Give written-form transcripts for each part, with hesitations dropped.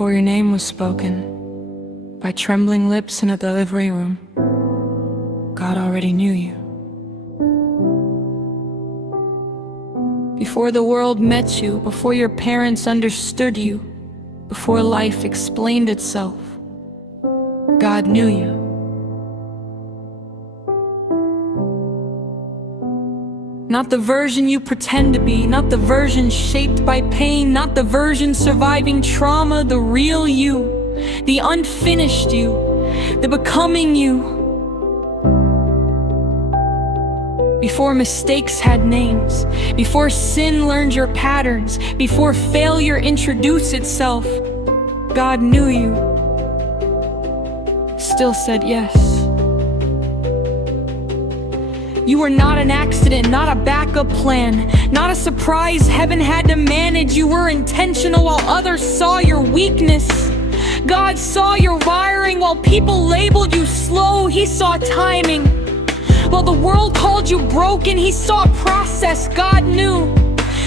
Before your name was spoken, by trembling lips in a delivery room, God already knew you. Before the world met you, before your parents understood you, before life explained itself, God knew you. Not the version you pretend to be, not the version shaped by pain, not the version surviving trauma, the real you, the unfinished you, the becoming you. Before mistakes had names, before sin learned your patterns, before failure introduced itself, God knew you, still said yes. You were not an accident, not a backup plan, not a surprise heaven had to manage. You were intentional while others saw your weakness. God saw your wiring while people labeled you slow. He saw timing. While the world called you broken, He saw process. God knew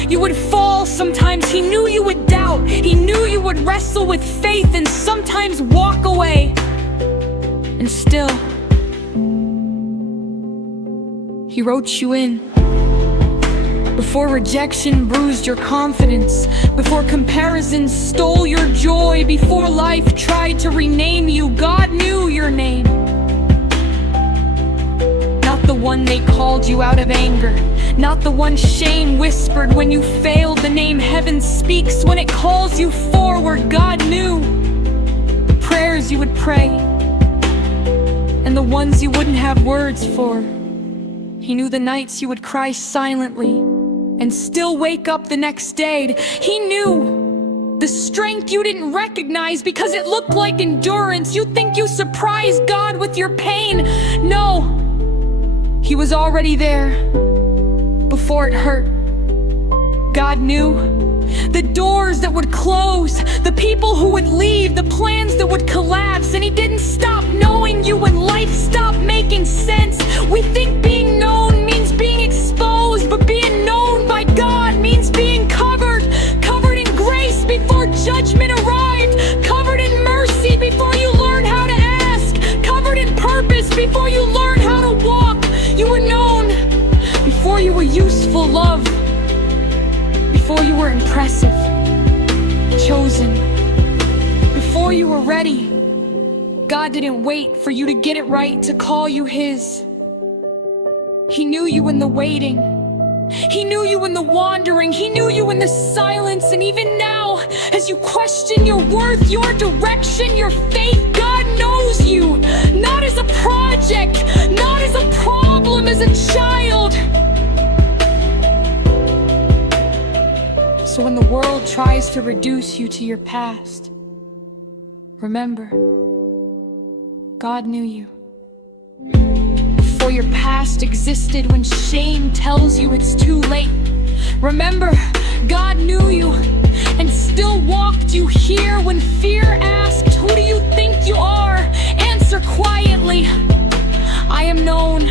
you would fall sometimes. He knew you would doubt. He knew you would wrestle with faith and sometimes walk away. And still, He wrote you in. Before rejection bruised your confidence, before comparison stole your joy, before life tried to rename you, God knew your name. Not the one they called you out of anger, not the one shame whispered when you failed. The name heaven speaks when it calls you forward. God knew the prayers you would pray and the ones you wouldn't have words for. He knew the nights you would cry silently and still wake up the next day. He knew the strength you didn't recognize because it looked like endurance. You think you surprised God with your pain. No, He was already there before it hurt. God knew the doors that would close, the people who would leave, the plans that would collapse. And He didn't stop knowing you when life stopped making sense. We think being known means being exposed, but being known by God means being covered in grace before judgment arrived, covered in mercy before you learned how to ask, covered in purpose before you learned how to walk. You were known before you were useful, love before you were impressive, chosen before you were ready. God didn't wait for you to get it right to call you His. He knew you in the waiting. He knew you in the wandering. He knew you in the silence. And even now, as you question your worth, your direction, your faith, God knows you, not as a project, not as a problem, as a child. So when the world tries to reduce you to your past, remember, God knew you. Before your past existed, when shame tells you it's too late, remember, God knew you and still walked you here. When fear asked, who do you think you are? Answer quietly, I am known.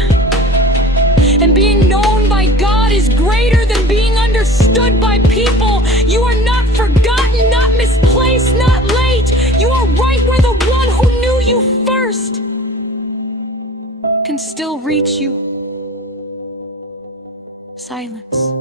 And being known by God is greater than being understood by people. You are not forgotten, not misplaced, not late. You are right where the one who knew you first can still reach you. Silence.